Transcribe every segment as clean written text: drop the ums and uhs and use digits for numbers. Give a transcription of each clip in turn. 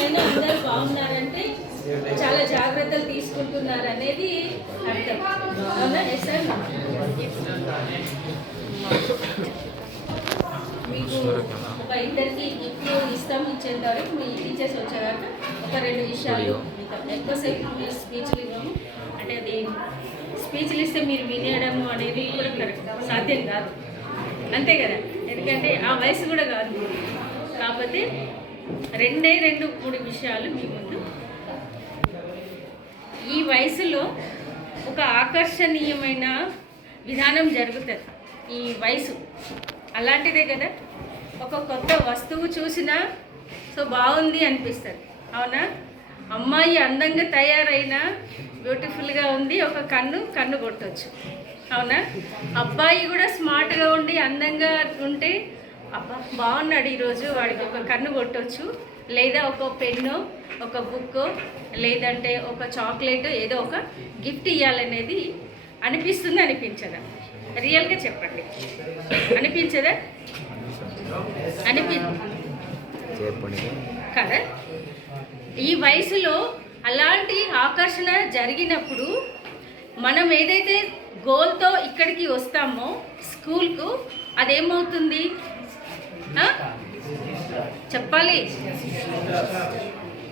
అందరూ బాగున్నారంటే చాలా జాగ్రత్తలు తీసుకుంటున్నారు అనేది అర్థం. అవునా? Yes sir. మీకు ఒక ఇద్దరికి ఇప్పుడు ఇచ్చేంత వరకు మీ టీచర్స్ వచ్చేదాకా ఒక 2 విషయాలు ఎక్కువసేపు మీరు స్పీచ్లు ఇవ్వము. అంటే అది స్పీచ్లు ఇస్తే మీరు వినేయడము అనేది కూడా కరెక్ట్ సాధ్యం కాదు, అంతే కదా. ఎందుకంటే ఆ వయసు కూడా కాదు. కాకపోతే 2-3 విషయాలు మీ ముందు. ఈ వయసులో ఒక ఆకర్షణీయమైన విధానం జరుగుతుంది. ఈ వయసు అలాంటిదే కదా. ఒక కొత్త వస్తువు చూసినా సో బాగుంది అనిపిస్తుంది, అవునా? అమ్మాయి అందంగా తయారైనా బ్యూటిఫుల్గా ఉంది, ఒక కన్ను కొట్టవచ్చు, అవునా? అబ్బాయి కూడా స్మార్ట్గా ఉండి అందంగా ఉంటే అబ్బా బాగున్నాడు ఈరోజు, వాడికి ఒక కన్ను కొట్టవచ్చు. లేదా ఒక పెన్ను, ఒక బుక్, లేదంటే ఒక చాక్లెట్, ఏదో ఒక గిఫ్ట్ ఇవ్వాలనేది అనిపిస్తుంది. అనిపించదా? రియల్గా చెప్పండి, అనిపించదా? కదా. ఈ వయసులో అలాంటి ఆకర్షణ జరిగినప్పుడు మనం ఏదైతే గోల్తో ఇక్కడికి వస్తామో స్కూల్కు, అదేమవుతుంది చెప్పాలి?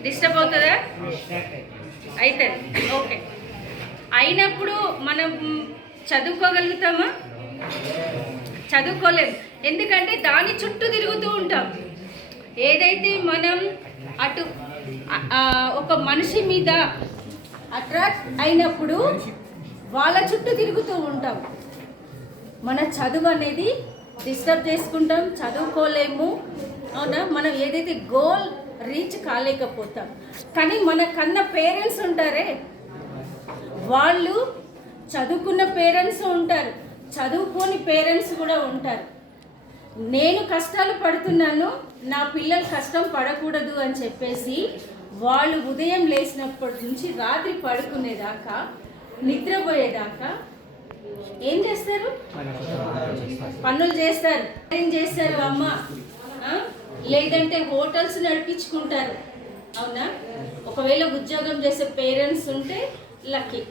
డిస్టర్బ్ అవుతుందా? అవుతుంది. ఓకే. అయినప్పుడు మనం చదువుకోగలుగుతామా? చదువుకోలేము. ఎందుకంటే దాని చుట్టూ తిరుగుతూ ఉంటాం. ఏదైతే మనం అటు ఒక మనిషి మీద అట్రాక్ట్ అయినప్పుడు వాళ్ళ చుట్టూ తిరుగుతూ ఉంటాం. మన చదువు అనేది డిస్టర్బ్ చేసుకుంటాం, చదువుకోలేము, అవునా? మనం ఏదైతే గోల్ రీచ్ కాలేకపోతాం. కానీ మన కన్న పేరెంట్స్ ఉంటారే, వాళ్ళు చదువుకున్న పేరెంట్స్ ఉంటారు, చదువుకోని పేరెంట్స్ కూడా ఉంటారు. నేను కష్టాలు పడుతున్నాను, నా పిల్లలు కష్టం పడకూడదు అని చెప్పేసి వాళ్ళు ఉదయం లేచినప్పటి నుంచి రాత్రి పడుకునేదాకా, నిద్రపోయేదాకా ఏం చేస్తారు? పనులు చేస్తారు. ఏం చేస్తారు? అమ్మ లేదంటే హోటల్స్ నడిపించుకుంటారు, అవునా? ఒకవేళ ఉద్యోగం చేసే పేరెంట్స్ ఉంటే లక్కీ.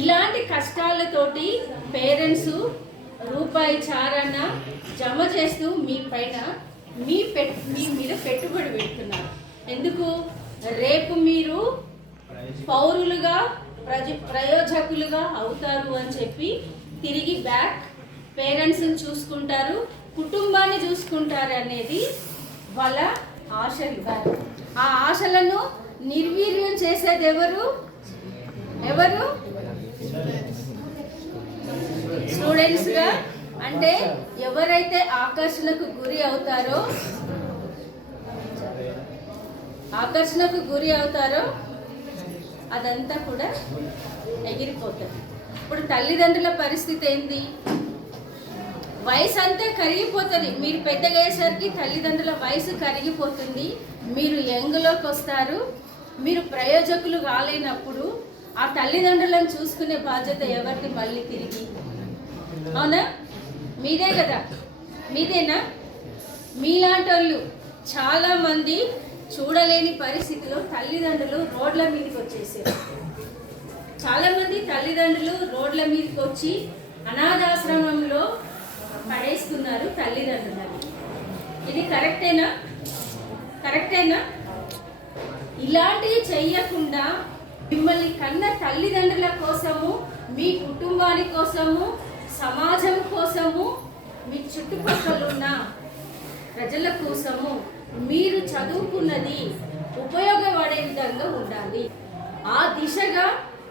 ఇలాంటి కష్టాలతోటి పేరెంట్స్ రూపాయి చారణ జమ చేస్తూ మీ పైన మీ మీద పెట్టుబడి పెడుతున్నారు. ఎందుకు? రేపు మీరు పౌరులుగా ప్రయోజకులుగా అవుతారు అని చెప్పి తిరిగి బ్యాక్ పేరెంట్స్ని చూసుకుంటారు, కుటుంబాన్ని చూసుకుంటారు అనేది వాళ్ళ ఆశలు. ఆ ఆశలను నిర్వీర్యం చేసేది ఎవరు? స్టూడెంట్స్గా. అంటే ఎవరైతే ఆకర్షణకు గురి అవుతారో అదంతా కూడా ఎగిరిపోతుంది. ఇప్పుడు తల్లిదండ్రుల పరిస్థితి ఏంది? వయసు అంతా కరిగిపోతుంది. మీరు పెద్దగా అయ్యేసరికి తల్లిదండ్రుల వయసు కరిగిపోతుంది, మీరు యంగ్లోకి వస్తారు. మీరు ప్రయోజకులు కాలేనప్పుడు ఆ తల్లిదండ్రులను చూసుకునే బాధ్యత ఎవరిది మళ్ళీ తిరిగి? అవునా? మీదే కదా. మీదేనా? మీలాంటి వాళ్ళు చాలామంది చూడలేని పరిస్థితిలో తల్లిదండ్రులు రోడ్ల మీదకి వచ్చేసారు. చాలామంది తల్లిదండ్రులు రోడ్ల మీదకి వచ్చి అనాథాశ్రమంలో పడేస్తున్నారు తల్లిదండ్రులని. ఇది కరెక్టేనా? ఇలాంటివి చెయ్యకుండా మిమ్మల్ని కన్న తల్లిదండ్రుల కోసము, మీ కుటుంబాని కోసము, సమాజం కోసము, మీ చుట్టుపక్కల ఉన్న ప్రజల కోసము మీరు చదువుకున్నది ఉపయోగపడే విధంగా ఉండాలి. ఆ దిశగా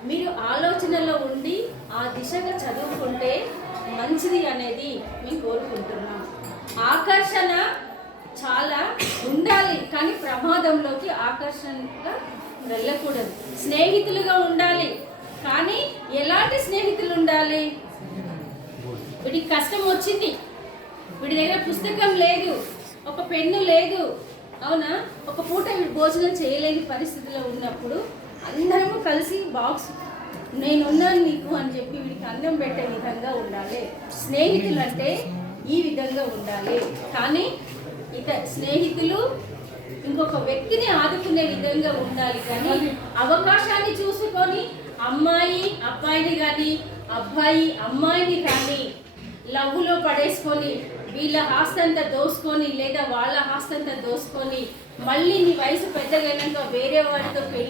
మీరు ఆలోచనలో ఉండి ఆ దిశగా చదువుకుంటే మంచిది అనేది మేము కోరుకుంటున్నాం. ఆకర్షణ చాలా ఉండాలి, కానీ ప్రమాదంలోకి ఆకర్షణగా వెళ్ళకూడదు. స్నేహితులుగా ఉండాలి, కానీ ఎలాంటి స్నేహితులు ఉండాలి? వీడికి కష్టం వచ్చింది, వీడి దగ్గర పుస్తకం లేదు, ఒక పెన్ను లేదు, అవునా? ఒక పూట వీడు భోజనం చేయలేని పరిస్థితిలో ఉన్నప్పుడు అందరము కలిసి బాక్స్ నేనున్నాను నీకు అని చెప్పి వీడికి అన్నం పెట్టే విధంగా ఉండాలి. స్నేహితులు అంటే ఈ విధంగా ఉండాలి. కానీ ఇక స్నేహితులు ఇంకో ఇంకొక వ్యక్తిని ఆదుకునే విధంగా ఉండాలి. కానీ అవకాశాన్ని చూసుకొని అమ్మాయి అబ్బాయిని కానీ అబ్బాయి అమ్మాయిని కానీ లవ్లో పడేసుకొని వీళ్ళ ఆస్తి అంతా దోసుకొని లేదా వాళ్ళ ఆస్తి అంతా దోసుకొని మళ్ళీ నీ వయసు పెద్దగైనాక వేరే వాడితో పెళ్లి